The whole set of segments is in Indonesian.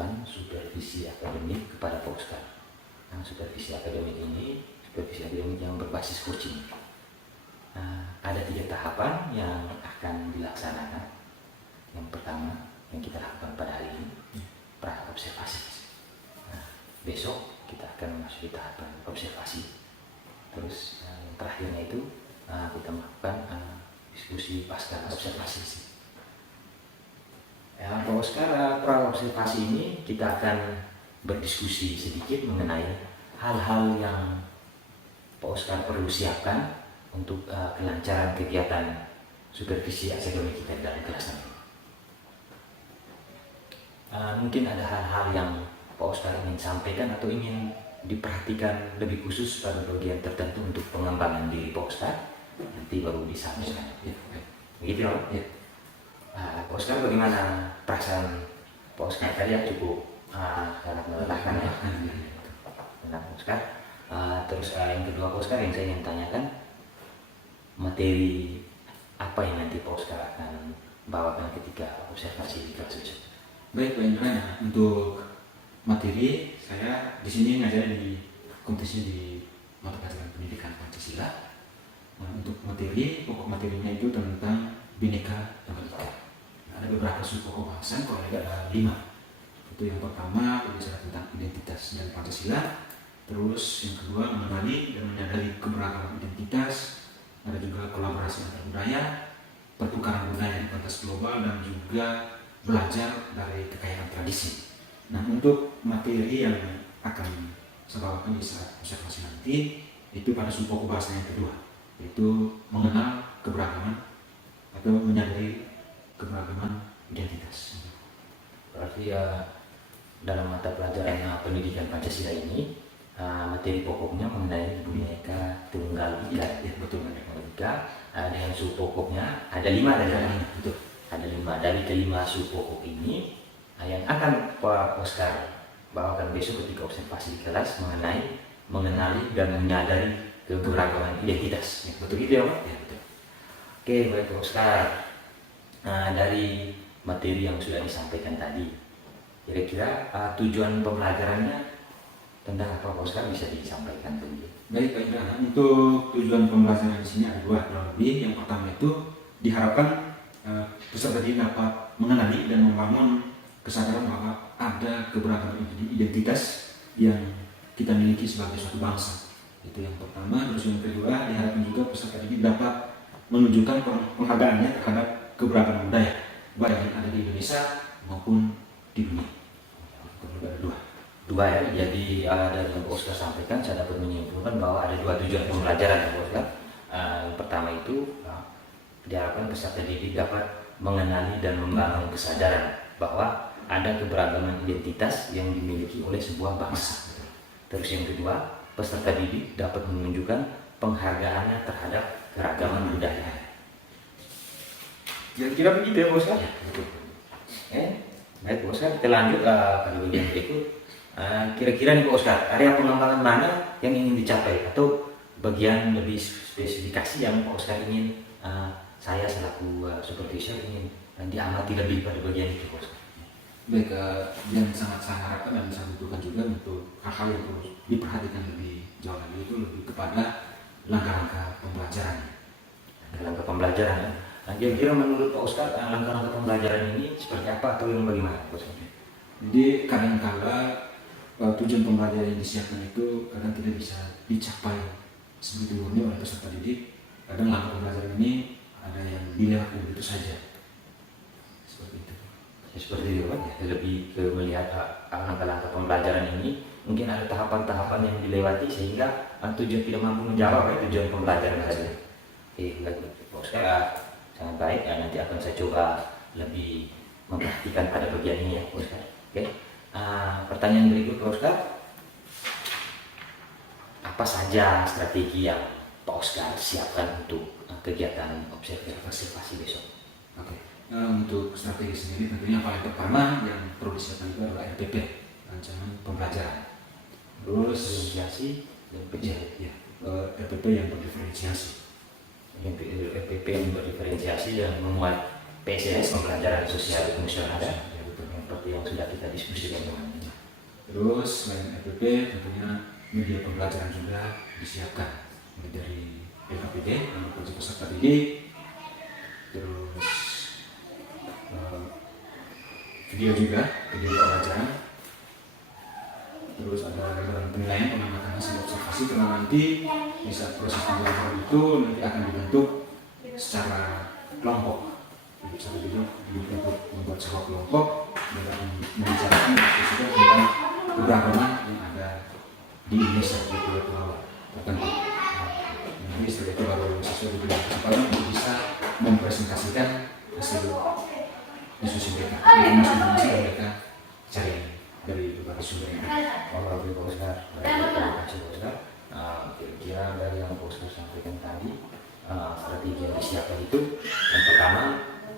melakukan supervisi akademik kepada Pak Oscar. Nah, supervisi akademik yang berbasis coaching. Ada 3 tahapan yang akan dilaksanakan. Yang pertama yang kita lakukan pada hari ini, pra observasi. Besok kita akan memasuki tahapan observasi. Terus yang terakhirnya itu kita melakukan diskusi pasca observasi. Pak Oscar, pra observasi ini kita akan berdiskusi sedikit mengenai hal-hal yang Pak Oscar perlu siapkan untuk kelancaran kegiatan supervisi akademik kita dalam kelas ini. Mungkin ada hal-hal yang Pak Oscar ingin sampaikan atau ingin diperhatikan lebih khusus pada bagian tertentu untuk pengembangan diri Pak Oscar, nanti baru disampaikan. Begitu ya? Ya. Pak Oscar, bagaimana perasaan Pak Oscar tadi ya? Cukup sangat melelahkan ya. Nah, Pak Oscar. Terus yang kedua Pak Oscar yang saya ingin tanyakan, materi apa yang nanti Pak Oscar akan bawakan ketika observasi di kelas besok? Baik Pak Indra, untuk materi saya di sini ngajar di konteksnya di mata pelajaran pendidikan Pancasila. Untuk materi, pokok materinya itu tentang Bhinneka Tunggal Ika. Ada beberapa pokok bahasan, kalau ada 5. Itu yang pertama berbicara tentang identitas dan Pancasila. Terus yang kedua mengenali dan menyadari keberagaman identitas. Ada juga kolaborasi antar budaya, pertukaran budaya di kontes global, dan juga belajar dari kekayaan tradisi. Nah, untuk materi yang akan saya bawakan di saat observasi nanti itu pada pokok bahasan yang kedua, yaitu mengenal keberagaman atau menyadari keberagaman identitas. Berarti dalam mata pelajaran pendidikan Pancasila ini materi pokoknya mengenai Bhinneka Tunggal Ika. Ya, betul. Ada yang sub pokoknya ada 5 dari betul. Ada 5 dari kelima sub pokok ini yang akan Pak Oscar bawakan besok ketika observasi di kelas mengenai mengenali dan menyadari keberagaman identitas. Ya, betul gitu ya Pak? Ya, betul. Oke, baik Pak Oscar. Dari materi yang sudah disampaikan tadi, kira-kira tujuan pembelajarannya tentang apa Pak Oscar bisa disampaikan dulu? Baik Pak Indra, untuk tujuan pembelajaran di sini ada 2 kurang lebih. Yang pertama itu diharapkan peserta didik dapat mengenali dan membangun kesadaran bahwa ada keberagaman identitas yang kita miliki sebagai suatu bangsa. Itu yang pertama. Terus yang kedua, diharapkan juga peserta didik dapat menunjukkan penghargaannya terhadap keberagaman budaya, baik yang ada di Indonesia maupun di dunia. Ada 2 ya. Jadi dari yang Pak Oscar sampaikan, saya dapat menyimpulkan bahwa ada 2 tujuan pembelajaran Pak Oscar. Yang pertama itu diharapkan peserta didik dapat mengenali dan membangun kesadaran bahwa ada keberagaman identitas yang dimiliki oleh sebuah bangsa. Terus yang kedua, peserta didik dapat menunjukkan penghargaannya terhadap keragaman budaya. Kira-kira begitu ya Pak Oscar? Ya, betul. Baik Pak Oscar, kita lanjut pada bagian berikut. Kira-kira nih Pak Oscar, area pengembangan mana yang ingin dicapai atau bagian lebih spesifikasi yang Pak Oscar ingin saya selaku supervisor ingin diamati lebih pada bagian itu Pak Oscar? Baik, yang sangat saya harapkan dan saya butuhkan juga untuk hal-hal yang perlu diperhatikan lebih jauh lagi itu lebih kepada langkah-langkah pembelajaran. Langkah pembelajaran. Kira-kira menurut Pak Oscar langkah-langkah pembelajaran ini seperti apa atau yang bagaimana Pak Oscar? Jadi kadang-kala tujuan pembelajaran yang disiapkan itu kadang tidak bisa dicapai sebegitu murni oleh peserta didik. Kadang langkah pembelajaran ini ada yang dilewati begitu saja. Seperti itu. Seperti itu Pak, lebih ke melihat langkah-langkah pembelajaran ini mungkin ada tahapan-tahapan yang dilewati sehingga tujuan tidak mampu menjawab tujuan pembelajaran saja. Baik Pak Oscar, sangat baik. Nanti akan saya coba lebih memperhatikan pada bagian ini ya Pak Oscar. Pertanyaan berikut Pak Oscar, apa saja strategi yang Pak Oscar siapkan untuk kegiatan observasi besok? Untuk strategi sendiri tentunya paling pertama yang perlu disiapkan itu adalah RPP, rancangan pembelajaran. Terus diferensiasi dan RPP yang berdiferensiasi. RPP yang berdiferensiasi dan memuat PSS, pembelajaran sosial fungsional. Ya, betul. Seperti yang sudah kita diskusikan kemarin. Terus selain RPP tentunya media pembelajaran juga disiapkan, mulai dari LKPD yang proyek peserta didik, terus video juga, video pembelajaran, terus ada lembaran penilaian pengamatan hasil observasi, karena nanti bisa proses pembelajaran itu nanti akan dibentuk secara kelompok. Jadi secara untuk membuat sebuah kelompok dan membicarakan diskusikan tentang keberagaman yang ada di Indonesia di pulau tertentu. Nanti setelah itu baru siswa diberi kesempatan untuk bisa mempresentasikan hasil diskusi mereka, informasi yang mereka cari dari berbagai sumber yang ada. Oh, baik Pak Oscar. Terima kasih Pak Oscar. Kira-kira dari yang Pak Oscar sampaikan tadi, strategi yang disiapkan itu yang pertama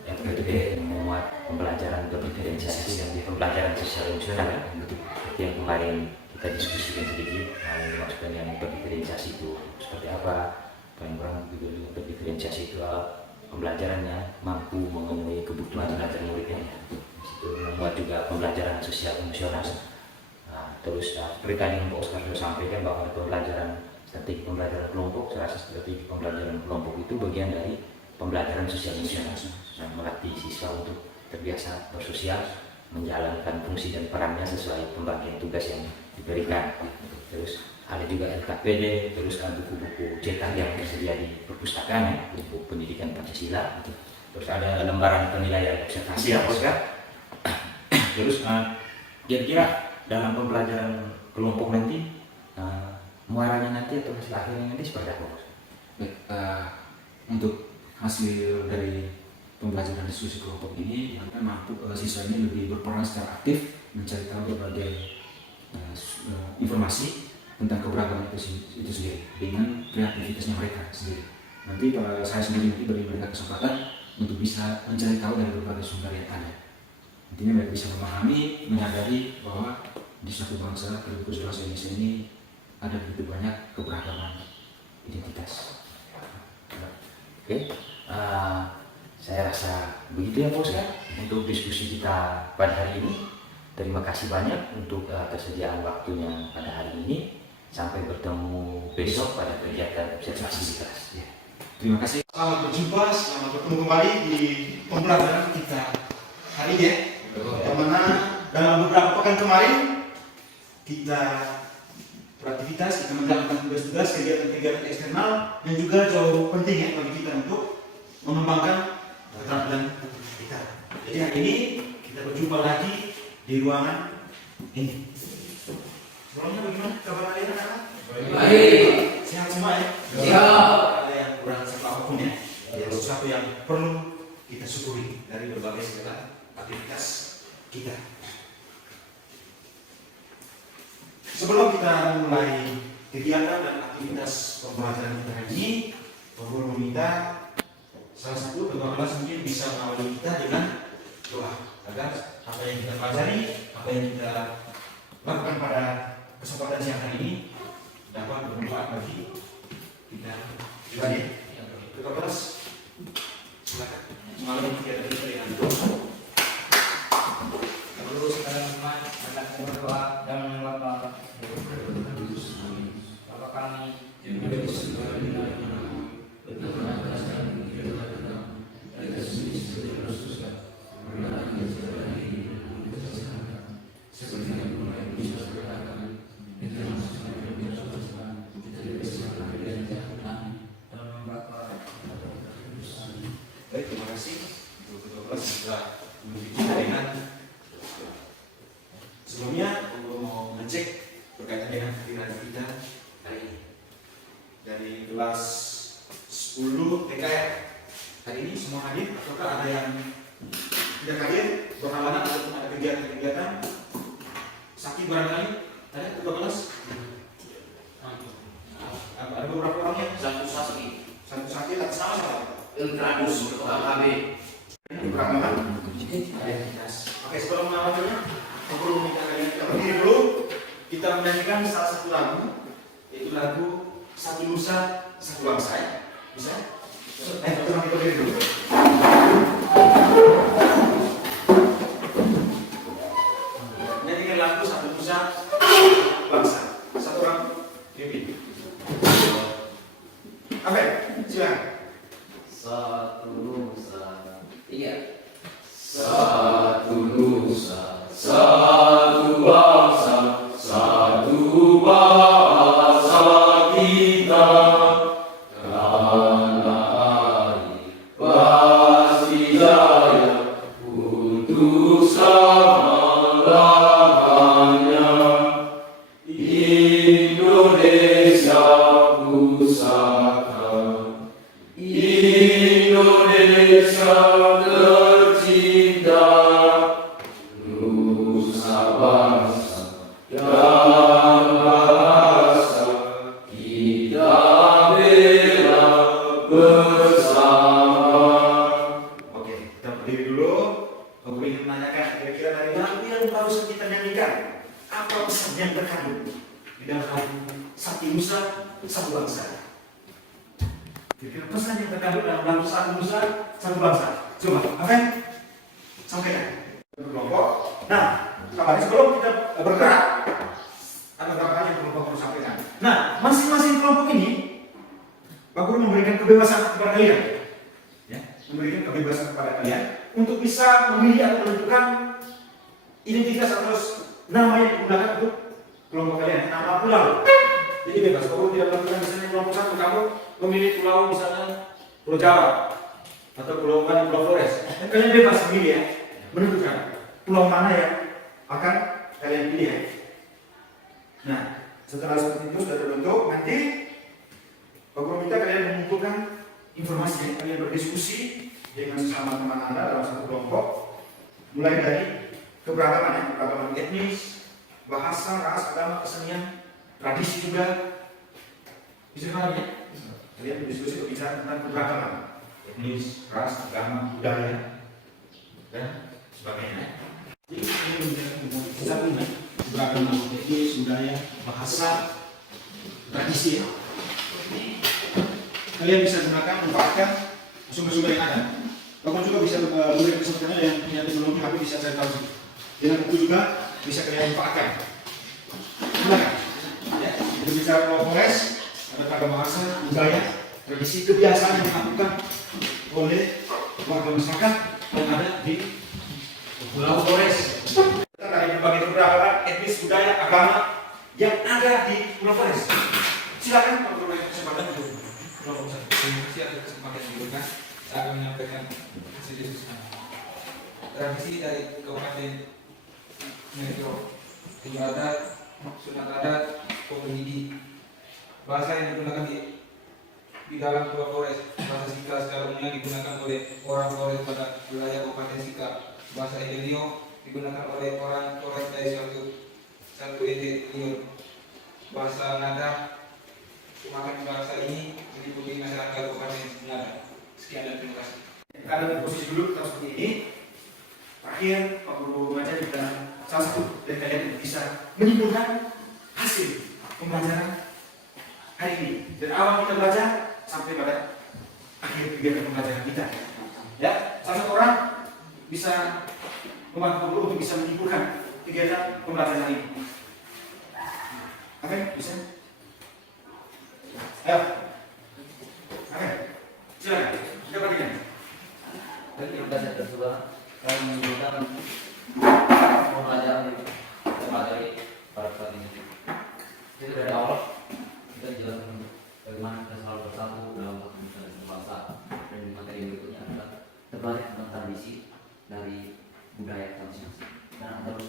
RPP memuat pembelajaran berdiferensiasi dan pembelajaran sosial emosional ya. Yang kemarin kita diskusikan sedikit, maksudnya yang berdiferensiasi itu seperti apa, paling kurang juga berdiferensiasi itu pembelajarannya mampu memenuhi kebutuhan belajar muridnya ya. Itu membuat juga pembelajaran sosial emosional. Terus seperti tadi yang Pak Oscar sudah sampaikan bahwa pembelajaran strategi pembelajaran kelompok, saya rasa strategi pembelajaran kelompok itu bagian dari pembelajaran sosial emosional yang melatih siswa untuk terbiasa bersosial, menjalankan fungsi dan perannya sesuai pembagian tugas yang diberikan. Terus ada juga LKPD, terus buku-buku cetak yang tersedia di perpustakaan ya, buku pendidikan Pancasila. Terus ada lembaran penilaian observasi ya Oscar. Terus kira-kira dalam pembelajaran kelompok nanti muaranya nanti atau hasil akhirnya nanti seperti apa? Baik, untuk hasil dari pembelajaran diskusi kelompok ini yang mampu siswa ini lebih berperan secara aktif mencari tahu berbagai informasi tentang keberagaman itu sendiri dengan kreativitasnya mereka sendiri. Nanti saya sendiri nanti beri mereka kesempatan untuk bisa mencari tahu dari berbagai sumber yang ada. Intinya mereka bisa memahami, menyadari bahwa di suatu bangsa terlebih bangsa Indonesia ini ada begitu banyak keberagaman identitas. Oke, saya rasa begitu ya Bos ya untuk diskusi kita pada hari ini. Terima kasih banyak untuk ketersediaan waktunya pada hari ini. Sampai bertemu besok pada kegiatan observasi di kelas. Ya. Terima kasih. Selamat berjumpa, selamat bertemu kembali di pembelajaran kita hari ini. Yang mana dalam beberapa pekan kemarin kita beraktivitas, kita menjalankan tugas-tugas, kegiatan-kegiatan eksternal yang juga jauh penting ya bagi kita untuk mengembangkan keterampilan kita. Jadi hari ini kita berjumpa lagi di ruangan ini. Sebelumnya bagaimana kabar kalian anak-anak? Baik. Sehat semua ya? Siap. Ada yang kurang satu apapun ya. Ya sesuatu yang perlu kita syukuri dari berbagai segala aktivitas kita. Sebelum kita mulai kegiatan dan aktivitas pembelajaran kita hari ini, Guru meminta salah satu ketua kelas mungkin bisa mengawali kita dengan doa agar apa yang kita pelajari, apa yang kita lakukan pada kesempatan siang hari ini dapat bermanfaat bagi kita. Ketua kelas, silakan mengalami kegiatan kita dengan doa. Lalu sekarang umat akan berdoa dan membaca. Bapa kami yang ada di surga, Baik, terima kasih untuk ketua kelas yang telah menunjuk kita dengan sebelumnya untuk mau ngecek berkaitan dengan hadiran kita hari ini dari kelas 10 TKR. Hari ini semua hadir ataukah ada yang tidak hadir berhalangan ataupun ada kegiatan-kegiatan sakit barangkali? Ada ketua kelas? Ada beberapa orang yang satu sakit atas nama siapa? Iltradus ketua KB. Beragama identitas. Oke, sebelum menawarinya, aku meminta kalian kita berdiri dulu. Kita menyanyikan salah satu lagu, yaitu lagu Satu Nusa Satu Bangsa. Bisa? Kita berdiri dulu. kita, nusa bangsa dan bahasa kita bela bersama. Oke, kita berdiri dulu. Aku ingin menanyakan kira-kira dari lagu yang barusan kita nyanyikan, apa pesan yang terkandung di dalam lagu Satu Nusa, Satu Bangsa? Kira-kira pesan yang terkandung dalam lagu Satu Nusa, Satu Bangsa. Coba, apa yang sampaikan? Berkelompok. Nah, kabarnya sebelum kita bergerak, ada beberapa hal yang kelompok perlu sampaikan. Nah, masing-masing kelompok ini, Pak Guru memberikan kebebasan kepada kalian, ya, memberikan kebebasan kepada kalian untuk bisa memilih atau menentukan identitas atau nama yang digunakan untuk kelompok kalian, nama pulau. Jadi bebas, Pak Guru tidak menentukan misalnya kelompok satu kamu memilih pulau misalnya Pulau Jawa atau Pulau Flores. Dan kalian bebas memilih ya, menentukan pulau mana yang akan kalian pilih ya. Nah, setelah seperti itu sudah terbentuk, nanti Pak Guru minta kalian mengumpulkan informasi, kalian berdiskusi dengan sesama teman Anda dalam satu kelompok, mulai dari keberagaman ya, keberagaman etnis, bahasa, ras, agama, kesenian, tradisi juga. Bisa kan ya? Kalian berdiskusi berbicara tentang keberagaman etnis, ras, agama, budaya, dan sebagainya. Jadi ini menjadi satu keberagaman etnis, budaya, bahasa, tradisi ya. Kalian bisa gunakan, manfaatkan sumber-sumber yang ada. Bahkan juga bisa memberikan kesempatannya yang punya teknologi HP bisa cari tahu. Dengan buku juga bisa kalian manfaatkan. Gunakan. Ya, berbicara Pulau Flores, ada pada bahasa, budaya, tradisi, kebiasaan yang dilakukan oleh warga masyarakat yang ada di Pulau Flores. Dari berbagai keberagaman etnis, budaya, agama yang ada di Pulau Flores. Silakan Pak Guru, kesempatan untuk kelompok satu. Terima kasih atas kesempatan yang diberikan. Saya akan menyampaikan hasil diskusi. Tradisi dari Kabupaten Metro Timur Adat, Sumatera Adat, Pemilih. Bahasa yang digunakan di dalam Pulau Flores, bahasa Sika secara umum digunakan oleh orang Flores pada wilayah Kabupaten Sika. Bahasa Edelio digunakan oleh orang Flores dari satu Edelio. Bahasa Nada, maka bahasa ini meliputi masyarakat Kabupaten Nada. Sekian dan terima kasih. Ada posisi dulu kita seperti ini. Terakhir Pak Guru baca juga salah satu dari kalian bisa menyimpulkan hasil pembelajaran hari ini dari awal kita belajar sampai pada akhir kegiatan pembelajaran kita. Ya, salah satu orang bisa membantu Pak Guru untuk bisa menyimpulkan kegiatan pembelajaran ini. Oke, bisa? Ayo. Oke, silakan. Kita perhatikan. Baik, terima kasih atas segala yang menunjukkan pembelajaran materi pada saat ini. Jadi dari awal kita jelaskan bagaimana kita selalu bersatu dalam satu nusa dan bangsa. Dan materi berikutnya adalah terbanyak tentang tradisi dari budaya kita masing-masing dan terus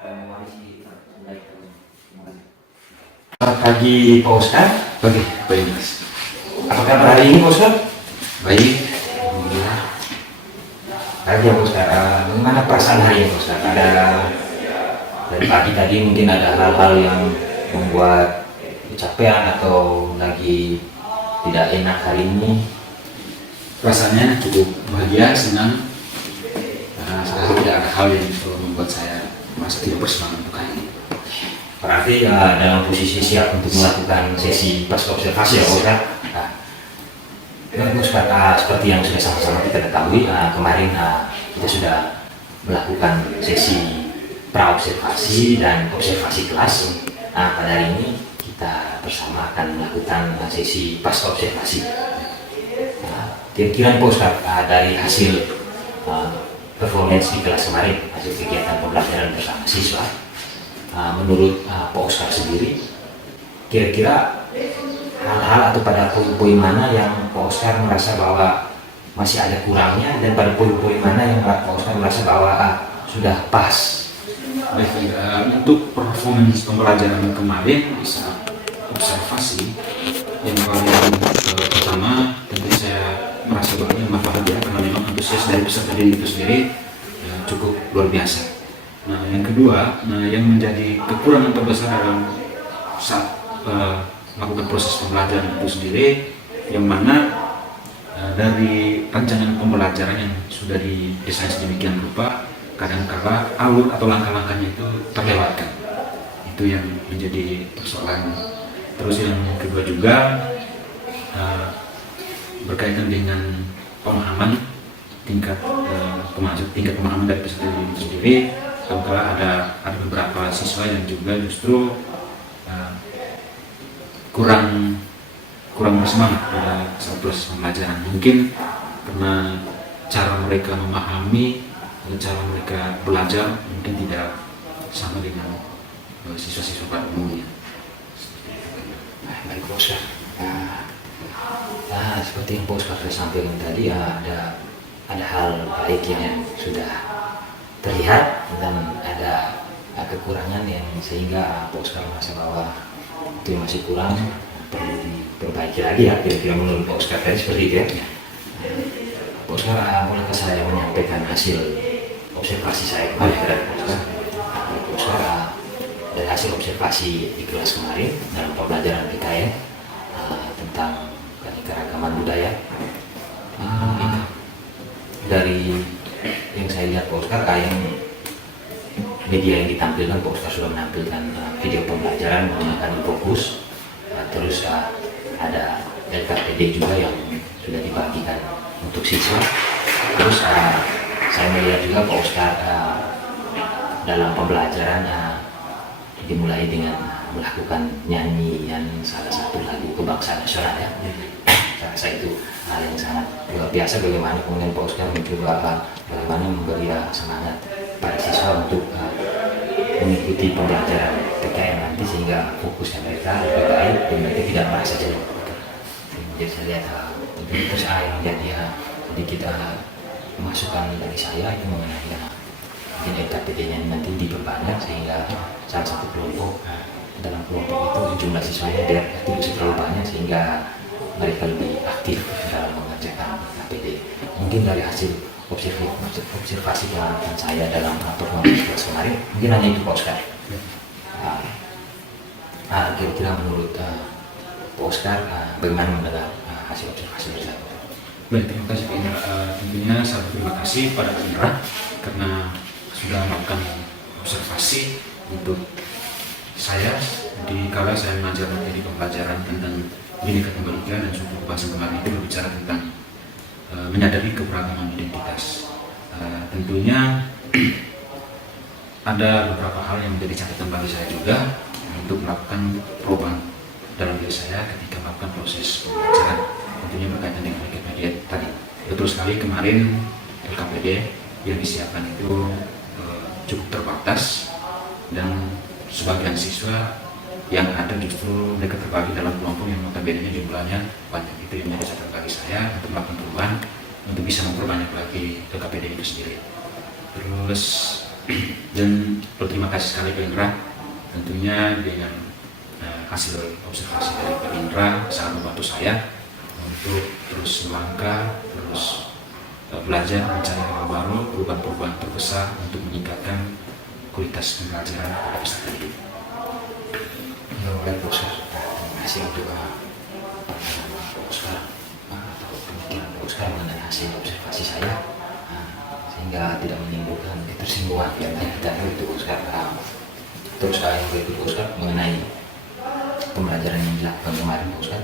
mewarisi budaya kita masing-masing. Terima kasih. Pagi Pak Ustadz. Oke, baik Mas. Apa kabar hari ini Pak Ustadz? Baik. Alhamdulillah. Pagi Pak Ustadz. Bagaimana perasaan hari ini Pak Ustadz? Ada dari pagi tadi mungkin ada hal-hal yang membuat kecapean atau lagi tidak enak hari ini? Rasanya cukup bahagia, senang. Saya tidak ada hal yang membuat saya merasa tidak bersemangat untuk hari ini. Berarti dalam posisi siap untuk melakukan sesi pasca observasi ya Pak Ustadz. Baik Ustadz, seperti yang sudah sama-sama kita ketahui, kemarin kita sudah melakukan sesi pra-observasi dan observasi kelas. Pada hari ini kita bersama akan melakukan sesi pasca observasi. Kira-kira Pak Ustadz, dari hasil performance di kelas kemarin, hasil kegiatan pembelajaran bersama siswa, menurut Pak Ustadz sendiri, kira-kira hal-hal atau pada poin-poin mana yang Pak Ustadz merasa bahwa masih ada kurangnya, dan pada poin-poin mana yang Pak Ustadz merasa bahwa sudah pas? Baik, untuk performance pembelajaran kemarin bisa observasi yang paling pertama tentu saya merasa bahagia karena memang antusias dari peserta didik itu sendiri luar biasa. Nah, yang kedua, yang menjadi kekurangan terbesar dalam saat melakukan proses pembelajaran itu sendiri, yang mana dari rancangan pembelajaran yang sudah didesain sedemikian rupa, kadang-kala alur atau langkah-langkahnya itu terlewatkan. Itu yang menjadi persoalan. Terus yang kedua juga berkaitan dengan pemahaman tingkat pemahaman dari peserta didik itu sendiri. Kadang-kala ada beberapa siswa yang juga justru kurang bersemangat pada saat proses pembelajaran. Mungkin karena cara mereka memahami dan cara mereka belajar mungkin tidak sama dengan siswa-siswa pada umumnya. Baik Pak Oscar. Seperti yang Pak Oscar sudah sampaikan tadi, ada hal baik yang sudah terlihat dan ada kekurangan yang sehingga Pak Oscar merasa bahwa itu masih kurang, perlu diperbaiki lagi ya, kira-kira menurut Pak Oscar tadi seperti itu ya. Pak Oscar, bolehkah saya menyampaikan hasil observasi saya kemarin dari Pak Oscar? Pak Oscar, dari hasil observasi di kelas kemarin dalam pembelajaran PKN tentang keanekaragaman budaya, dari yang saya lihat Pak Oscar, yang media yang ditampilkan, Pak Oscar sudah menampilkan video pembelajaran menggunakan Infocus, terus ada LKPD juga yang sudah dibagikan untuk siswa. Terus saya melihat juga Pak Oscar dalam pembelajaran dimulai dengan melakukan nyanyian salah satu lagu kebangsaan nasional ya. Saya rasa itu hal yang sangat luar biasa, bagaimana kemudian Pak Oscar mencoba bagaimana memberi semangat para siswa untuk mengikuti pembelajaran PKN nanti sehingga fokusnya mereka lebih baik dan mereka tidak merasa jenuh. Jadi saya lihat untuk usaha yang menjadi sedikit masukan dari saya itu mengenai mungkin LKPD-nya nanti diperbanyak sehingga salah satu kelompok, dalam kelompok itu jumlah siswanya tidak terlalu banyak sehingga mereka lebih aktif dalam mengerjakan KPD. Mungkin dari hasil observasi pengalaman saya dalam performance kelas kemarin, mungkin hanya itu Pak Oscar. Kira-kira menurut Pak Oscar bagaimana mendengar hasil observasi dari saya? Baik, terima kasih Pak Indra. Tentunya saya berterima kasih pada Pak Indra karena sudah melakukan observasi untuk saya di kala saya mengajar materi pembelajaran tentang Bhinneka Tunggal Ika dan suku bahasa kemarin itu berbicara tentang menyadari keberagaman identitas. Tentunya ada beberapa hal yang menjadi catatan bagi saya juga untuk melakukan perubahan dalam diri saya ketika melakukan proses pembelajaran. Tentunya berkaitan dengan LKPD tadi. Betul sekali kemarin LKPD yang disiapkan itu cukup terbatas dan sebagian siswa yang ada justru mereka terbagi dalam kelompok yang notabene jumlahnya banyak. Itu yang menjadi catatan bagi saya untuk melakukan perubahan untuk bisa memperbanyak lagi LKPD itu sendiri. Terus dan berterima kasih sekali Pak Indra, tentunya dengan hasil observasi dari Pak Indra sangat membantu saya untuk terus melangkah, terus belajar mencari hal baru, perubahan-perubahan terbesar untuk meningkatkan kualitas pembelajaran pada peserta didik. Baik Pak Oscar, terima kasih untuk Pak Oscar atau pemikiran Pak Oscar mengenai hasil observasi saya, sehingga tidak menimbulkan ketersinggungan di antara kita itu Pak Oscar. Terus yang berikut Pak Oscar mengenai pembelajaran yang dilakukan kemarin Pak Oscar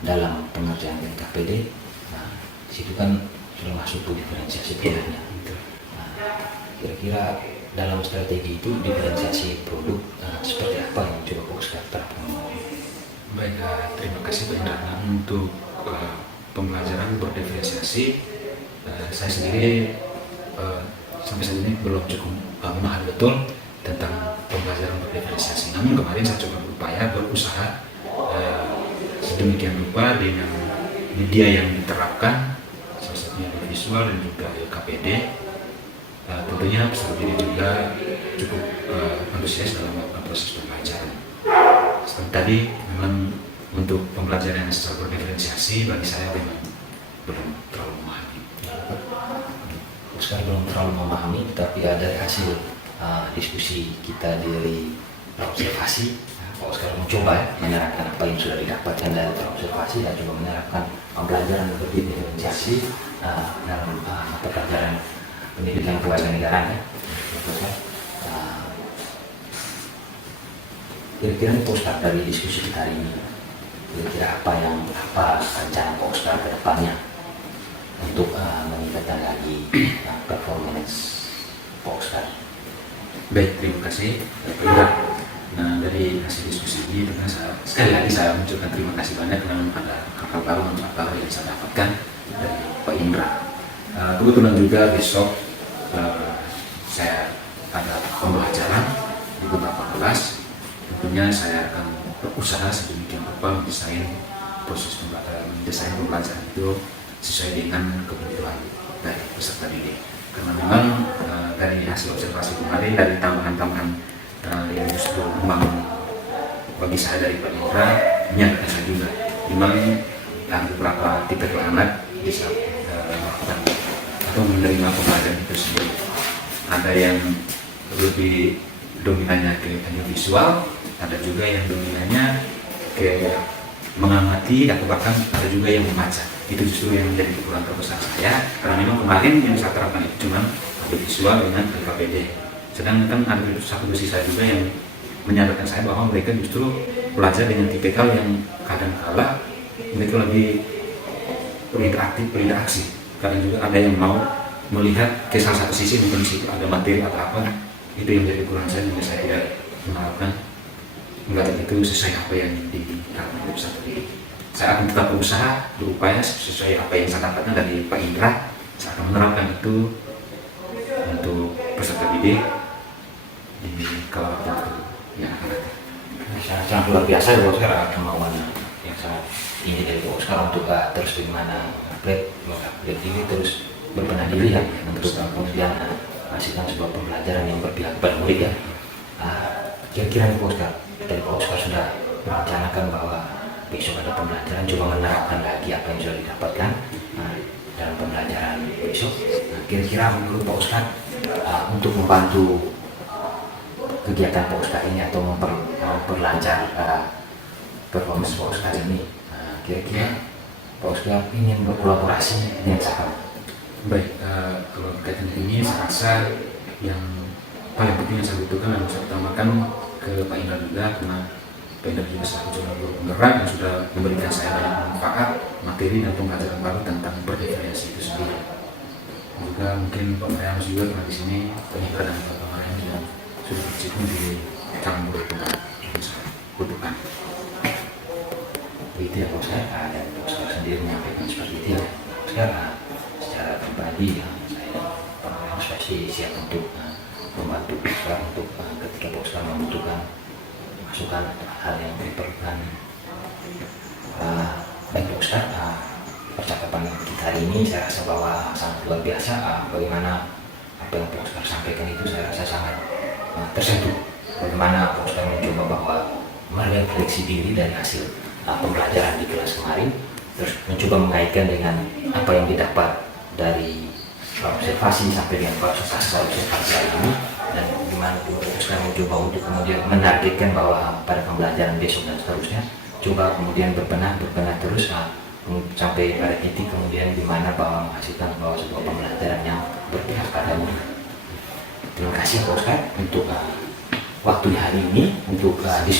dalam pengerjaan LKPD, di situ kan sudah masuk ke diferensiasi produknya. Kira-kira dalam strategi itu diferensiasi produk seperti apa yang coba Pak Oscar terapkan? Baik, terima kasih Pak Indra. Untuk pembelajaran berdiferensiasi, saya sendiri sampai saat ini belum cukup memahami betul tentang pembelajaran berdiferensiasi. Namun kemarin saya coba berusaha sedemikian rupa dengan media yang diterapkan, salah satunya di visual dan juga LKPD. Tentunya peserta didik juga cukup antusias dalam melakukan proses pembelajaran. Seperti tadi, memang untuk pembelajaran yang secara berdiferensiasi bagi saya memang belum terlalu memahami. Oscar belum terlalu memahami, tapi dari hasil diskusi kita dari observasi, Pak Oscar mencoba menerapkan apa yang sudah didapatkan dari observasi dan juga menerapkan pembelajaran berdiferensiasi dalam mata pelajaran pendidikan kewarganegaraan. Kira-kira Pak Oscar dari diskusi kita hari ini, kira-kira apa rencana Pak Oscar ke depannya untuk meningkatkan lagi performance Pak Oscar? Baik, terima kasih Pak Indra. Nah, dari hasil diskusi ini tentunya sekali lagi saya mengucapkan terima kasih banyak karena ada hal baru yang saya dapatkan dari Pak Indra. Kebetulan juga besok saya ada pembelajaran di beberapa kelas. Tentunya saya akan berusaha sedemikian rupa mendesain pembelajaran itu sesuai dengan kebutuhan dari peserta didik. Karena memang dari hasil observasi kemarin, dari tambahan-tambahan yang justru membangun bagi saya dari Pak Indra, menyatakan saya juga memang ada beberapa tipe anak bisa melakukan atau menerima pembelajaran itu sendiri. Ada yang lebih dominannya ke audiovisual, ada juga yang dominannya ke mengamati, atau bahkan ada juga yang membaca. Itu justru yang menjadi kekurangan terbesar saya, karena memang kemarin yang saya terapkan itu cuma audiovisual dengan LKPD. Sedangkan ada satu dosis saya juga yang menyadarkan saya bahwa mereka justru belajar dengan tipikal yang kadang-kala mereka lebih berinteraktif, berinteraksi. Kadang juga ada yang mau melihat ke salah satu sisi, mungkin situ ada materi atau apa. Itu yang menjadi kekurangan saya, juga saya tidak mengharapkan pembelajaran itu sesuai apa yang diharapkan oleh peserta didik. Saya akan tetap berusaha, berupaya sesuai apa yang saya dapatkan dari Pak Indra. Saya akan menerapkan itu untuk peserta didik di kala waktu yang akan datang. Sangat luar biasa ya Pak Oscar, kemauan yang sangat tinggi dari Pak Oscar untuk terus bagaimana upgrade ini terus berbenah diri ya, untuk kemudian menghasilkan sebuah pembelajaran yang berpihak kepada murid ya. Kira-kira Pak Oscar, dari Pak Oscar sudah merencanakan bahwa besok ada pembelajaran, coba menerapkan lagi apa yang sudah didapatkan dalam pembelajaran besok. Kira-kira menurut Pak Oscar untuk membantu kegiatan Pak Oscar ini atau memperlancar performance Pak Oscar ini, kira-kira Pak Oscar ingin berkolaborasi dengan siapa? Baik, kalau berkaitan ini saya rasa yang paling penting yang saya butuhkan dan saya utamakan ke Pak Indra juga, karena Pak Indra juga selaku calon guru penggerak yang sudah memberikan saya banyak manfaat, materi dan pembelajaran baru tentang berdiferensiasi itu sendiri. Juga mungkin Pak Marianus juga karena di sini Pak dan Pak Marianus yang sudah bercimpung di calon guru penggerak yang saya butuhkan. Itu ya Pak Oscar, dan Pak Oscar sendiri menyampaikan seperti itu ya. Oscar secara pribadi Pak Marianus pasti siap untuk membantu Pak Oscar untuk ketika Pak Oscar membutuhkan masukan hal yang diperlukan. Baik Pak Oscar, percakapan kita hari ini saya rasa bahwa sangat luar biasa. Bagaimana apa yang Pak Oscar sampaikan itu saya rasa sangat tersentuh. Bagaimana Pak Oscar mencoba bahwa merefleksi diri dari hasil pembelajaran di kelas kemarin, terus mencoba mengaitkan dengan apa yang didapat dari observasi sampai dengan proses observasi hari ini, dan gimana Pak Oscar mencoba untuk kemudian menargetkan bahwa pada pembelajaran besok dan seterusnya coba kemudian berbenah terus sampai pada titik kemudian gimana bahwa menghasilkan bahwa sebuah pembelajaran yang berpihak pada murid. Terima kasih Pak Oscar untuk waktunya hari ini untuk diskusi.